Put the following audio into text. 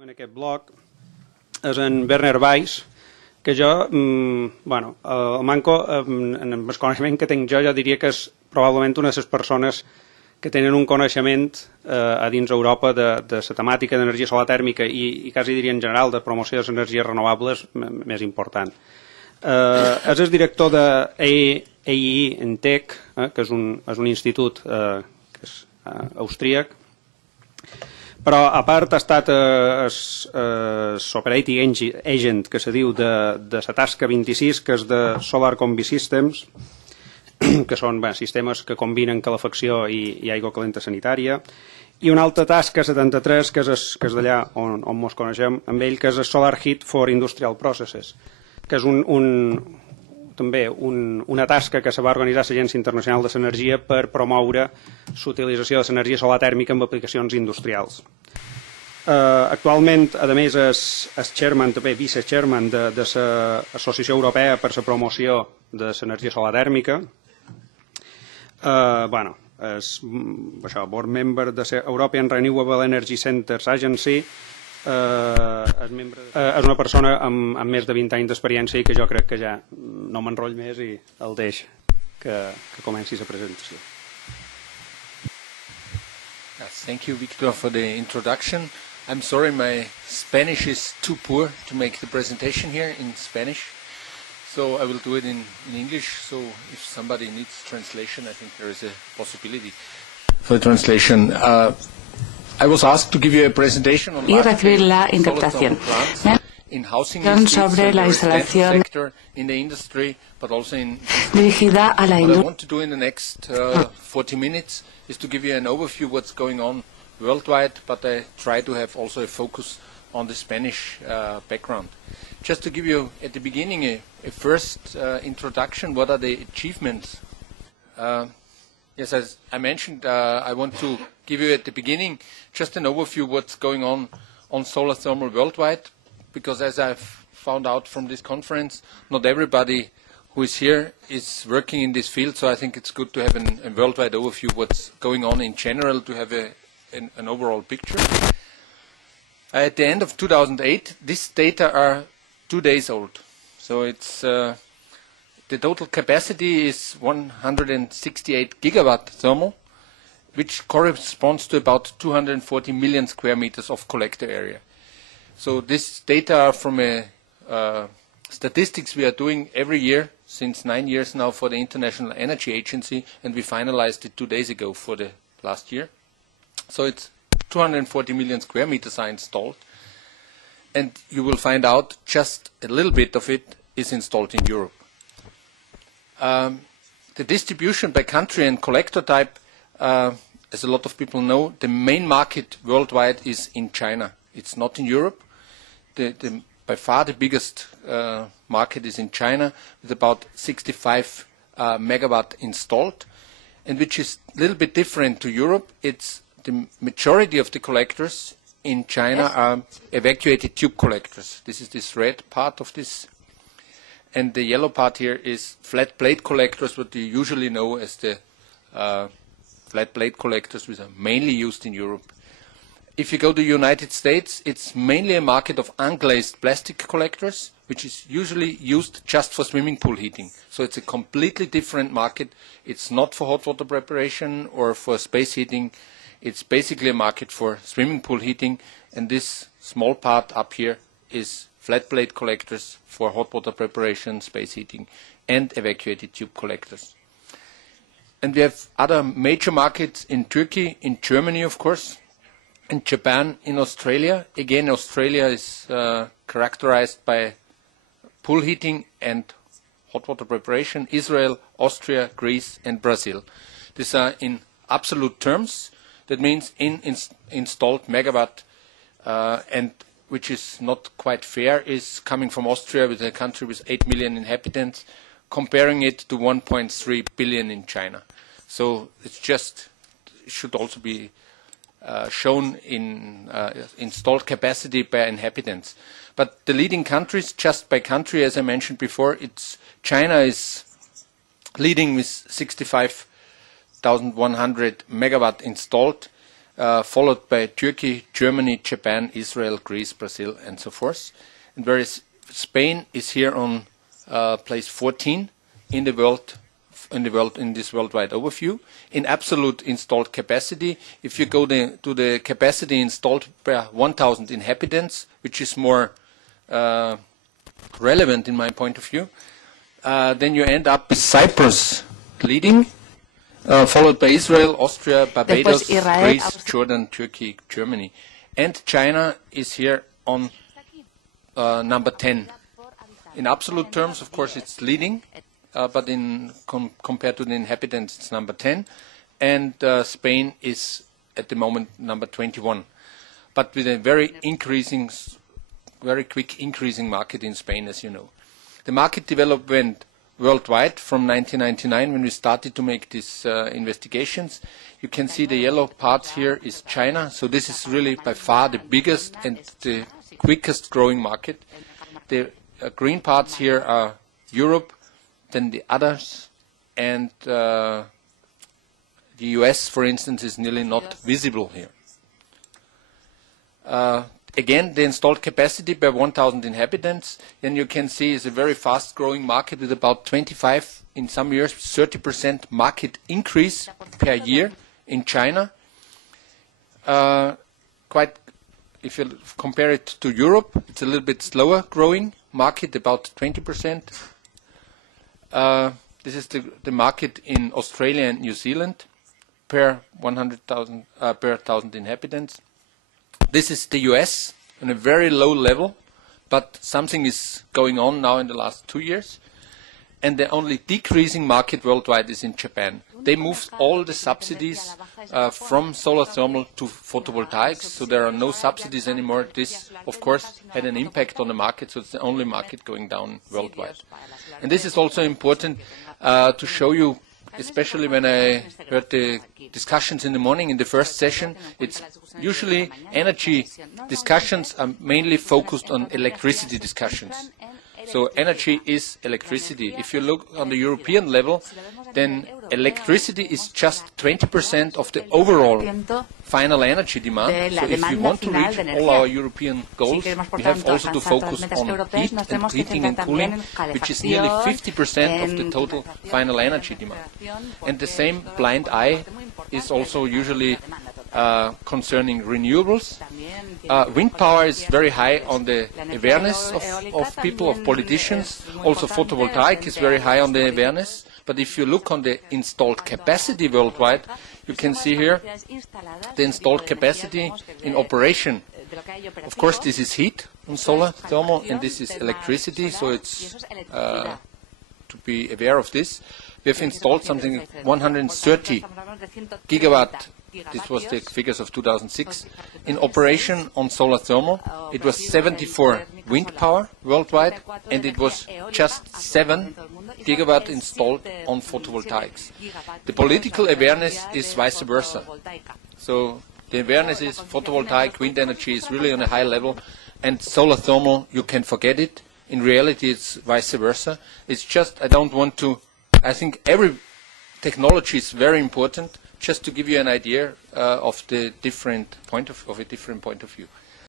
En aquest bloc és en Werner Weiss, que jo, bueno, el manco, en el coneixement que tinc jo diria que és probablement una de les persones que tenen un coneixement a dins Europa de la temàtica d'energia solar tèrmica i quasi diria en general de promoció de les energies renovables més important. És el director d'AEI en TEC, que és un institut que és austríac, però a part ha estat l'operating agent, que se diu, de la tasca 26, que és de Solar Combi Sistemes, que són sistemes que combinen calefacció i aigua calenta sanitària, i una altra tasca 73, que és d'allà on ens coneixem amb ell, que és el Solar Heat for Industrial Processes, que és també una tasca que se va organitzar a l'Agència Internacional de l'Energia per promoure l'utilització de l'energia solar tèrmica en aplicacions industrials. Actualment, a més, és chairman, també vice-chairman de l'Associació Europea per la Promoció de l'Energia Solar Tèrmica. És board member de l'European Renewable Energy Centers Agency. És una persona amb més de 20 anys d'experiència i que jo crec que ja no m'enroll més i el deix que comenci la presentació. Thank you, Victor, for the introduction. I'm sorry, my Spanish is too poor to make the presentation here in Spanish, so I will do it in English. So if somebody needs translation, I think there is a possibility for the translation. I was asked to give you a presentation on recibir la interpretación sobre la instalación dirigida a la industria. What I want to do in the next 40 minutes is to give you an overview of what's going on worldwide, but I try to have also a focus on the Spanish background. Just to give you at the beginning a first introduction, what are the achievements? Yes, as I mentioned, I want to give you at the beginning just an overview of what's going on solar thermal worldwide, because as I've found out from this conference, not everybody who is here is working in this field, so I think it's good to have a worldwide overview of what's going on in general, to have an overall picture. At the end of 2008, these data are 2 days old, so it's the total capacity is 168 gigawatt thermal, which corresponds to about 240 million square meters of collector area. So this data are from a statistics we are doing every year since 9 years now for the International Energy Agency, and we finalized it 2 days ago for the last year. So it's 240 million square meters are installed, and you will find out just a little bit of it is installed in Europe. The distribution by country and collector type, as a lot of people know, the main market worldwide is in China. It's not in Europe. By far the biggest market is in China, with about 65 megawatt installed, and which is a little bit different to Europe. It's the majority of the collectors in China are evacuated tube collectors. This is this red part of this. And the yellow part here is flat plate collectors, what you usually know as the flat plate collectors, which are mainly used in Europe. If you go to the United States, it's mainly a market of unglazed plastic collectors, which is usually used just for swimming pool heating. So it's a completely different market. It's not for hot water preparation or for space heating. It's basically a market for swimming pool heating, and this small part up here is flat plate collectors for hot water preparation, space heating, and evacuated tube collectors. And we have other major markets in Turkey, in Germany, of course, in Japan, in Australia. Again, Australia is characterized by pool heating and hot water preparation. Israel, Austria, Greece, and Brazil. These are in absolute terms. That means in installed megawatt, and which is not quite fair, is coming from Austria, with a country with 8 million inhabitants, comparing it to 1.3 billion in China. So it's just, it should also be shown in installed capacity per inhabitants. But the leading countries, just by country, as I mentioned before, China is leading with 65,100 megawatt installed. followed by Turkey, Germany, Japan, Israel, Greece, Brazil, and so forth. And whereas Spain is here on place 14 in the world, in this worldwide overview. In absolute installed capacity, if you go to the capacity installed per 1,000 inhabitants, which is more relevant in my point of view, then you end up with Cyprus leading, followed by Israel, Austria, Barbados, Greece, Jordan, Turkey, Germany. And China is here on number 10. In absolute terms, of course, it's leading, but in compared to the inhabitants, it's number 10. And Spain is, at the moment, number 21. But with a very quick increasing market in Spain, as you know. The market development worldwide from 1999, when we started to make these investigations. You can see the yellow parts here is China. So this is really by far the biggest and the quickest growing market. The green parts here are Europe, then the others, and the US, for instance, is nearly not visible here. Again, the installed capacity per 1,000 inhabitants, then you can see is a very fast growing market with about 25, in some years 30% market increase per year in China. If you compare it to Europe, it's a little bit slower growing market, about 20%. This is the market in Australia and New Zealand per 100,000 per 1,000 inhabitants. This is the US on a very low level, but something is going on now in the last 2 years. And the only decreasing market worldwide is in Japan. They moved all the subsidies from solar thermal to photovoltaics, so there are no subsidies anymore. This, of course, had an impact on the market, so it's the only market going down worldwide. And this is also important to show you, especially when I heard the discussions in the morning in the first session. It's usually energy discussions are mainly focused on electricity discussions. So energy is electricity. If you look on the European level, then electricity is just 20% of the overall final energy demand. So if we want to reach all our European goals, we have also to focus on heat and heating and cooling, which is nearly 50% of the total final energy demand. And the same blind eye is also usually concerning renewables. Wind power is very high on the awareness of people, of politicians. Also photovoltaic is very high on the awareness. But if you look on the installed capacity worldwide, you can see here the installed capacity in operation. Of course, this is heat on solar thermal, and this is electricity, so it's to be aware of this. We have installed something like 130 gigawatt. This was the figures of 2006. In operation on solar thermal, it was 74 wind power worldwide, and it was just 7 gigawatt installed on photovoltaics. The political awareness is vice versa. So the awareness is photovoltaic, wind energy is really on a high level, and solar thermal, you can forget it. In reality, it's vice versa. It's just, I don't want to, I think every technology is very important, just to give you an idea of the different point of view.